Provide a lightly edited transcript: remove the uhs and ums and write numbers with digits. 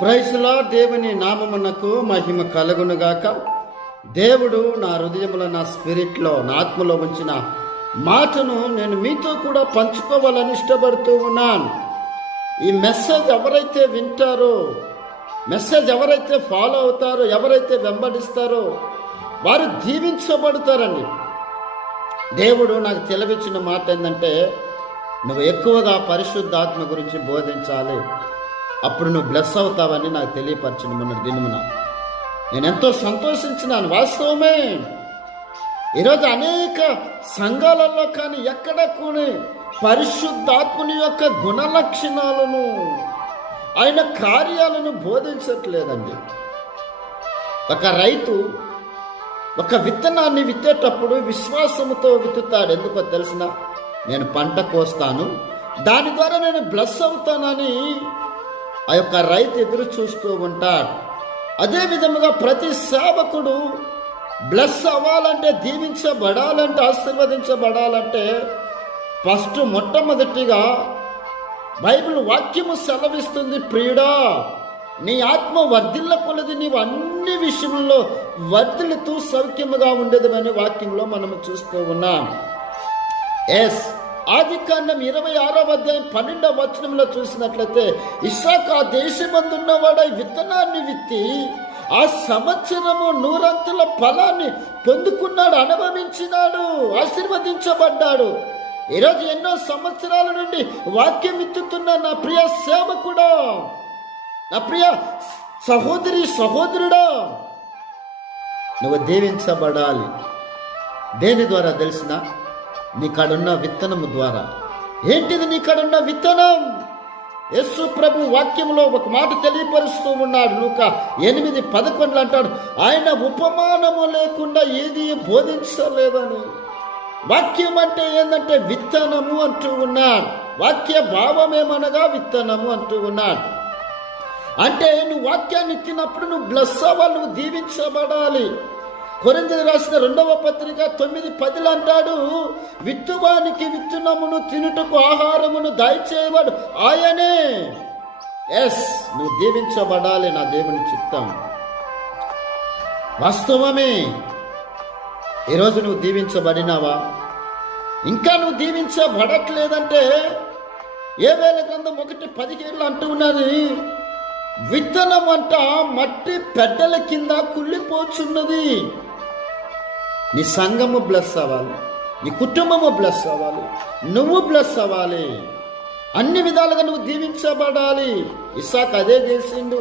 ప్రైజ్లా దేవుని నామమునకు మహిమ కలుగునుగాక. దేవుడు నా హృదయంలో, నా స్పిరిట్లో, నా ఆత్మలో ఉంచిన మాటను నేను మీతో కూడా పంచుకోవాలని ఇష్టపడుతూ ఉన్నాను. ఈ మెసేజ్ ఎవరైతే వింటారో, మెసేజ్ ఎవరైతే ఫాలో అవుతారో, ఎవరైతే వెంబడిస్తారో వారు దీవించబడతారండి. దేవుడు నాకు తెలివిచ్చిన మాట ఏంటంటే, నువ్వు ఎక్కువగా పరిశుద్ధాత్మ గురించి బోధించాలి, అప్పుడు నువ్వు బ్లెస్ అవుతావని నాకు తెలియపరిచిన మొన్న దినమున నేను ఎంతో సంతోషించినాను. వాస్తవమే, ఈరోజు అనేక సంఘాలలో కానీ ఎక్కడ కూడా పరిశుద్ధాత్ముని యొక్క గుణ లక్షణాలను, ఆయన కార్యాలను బోధించట్లేదండి. ఒక రైతు ఒక విత్తనాన్ని విత్తేటప్పుడు విశ్వాసముతో విత్తుతాడు. ఎందుకో తెలిసిన, నేను పంట కోస్తాను, దాని ద్వారా నేను బ్లెస్ అవుతానని ఆ యొక్క రైతు ఎదురు చూస్తూ ఉంటాడు. అదే విధముగా ప్రతి సేవకుడు బ్లెస్ అవ్వాలంటే, దీవించబడాలంటే, ఆశీర్వదించబడాలంటే ఫస్ట్ మొట్టమొదటిగా బైబిల్ వాక్యము సెలవిస్తుంది, ప్రియుడా నీ ఆత్మ వర్ధిల్ల కొలది నీవు అన్ని విషయంలో వర్ధిల్లుతూ సౌఖ్యముగా ఉండేది అని వాక్యంలో మనము చూస్తూ ఉన్నాం. ఆదికాండం 26వ అధ్యాయం 12వ వచనంలో చూసినట్లయితే, ఇస్సాకు ఆ దేశమందున్నవాడై విత్తనాన్ని విత్తి ఆ సంవత్సరము 100 అంతుల ఫలాన్ని పొందుకున్నాడు, అనుభవించినాడు, ఆశీర్వదించబడ్డాడు. ఈరోజు ఎన్నో సంవత్సరాల నుండి వాక్యం విత్తుతున్న నా ప్రియ సేవకుడా, నా ప్రియ సహోదరి సహోదరుడా, నువ్వు దీవించబడాలి. దేని ద్వారా తెలిసిన? నీకాడున్న విత్తనము ద్వారా. ఏంటిది నీకాడున్న విత్తనం? యేసు ప్రభు వాక్యంలో ఒక మాట తెలియపరుస్తూ ఉన్నాడు. లూకా 8:11 అంటాడు, ఆయన ఉపమానము లేకుండా ఏది బోధించలేదని. వాక్యం అంటే ఏంటంటే విత్తనము అంటూ ఉన్నాడు. వాక్య భావం ఏమనగా విత్తనము అంటూ ఉన్నాడు. అంటే నువ్వు వాక్యాన్ని ఇచ్చినప్పుడు నువ్వు బ్లెస్ అవ్వాలి, నువ్వు దీవించబడాలి. కొరింథీయులకు రాసిన 2వ పత్రిక 9:10 అంటాడు, విత్తువానికి విత్తనమును, తినుటకు ఆహారమును దయచేయవాడు ఆయనే. నువ్వు దీవించబడాలి, నా దేవుని చిత్తం. వాస్తవమే, ఈరోజు నువ్వు దీవించబడినావా? ఇంకా నువ్వు దీవించబడట్లేదంటే, యోవేలు గ్రంథం 1:17 అంటూ ఉన్నది, విత్తనం అంట మట్టి పెడ్డల కింద కుళ్ళిపోచున్నది. నీ సంఘము బ్లెస్ అవ్వాలి, నీ కుటుంబము బ్లెస్ అవ్వాలి, నువ్వు బ్లెస్ అవ్వాలి, అన్ని విధాలుగా నువ్వు దీవించబడాలి. ఇస్సాకు అదే చేసిండు.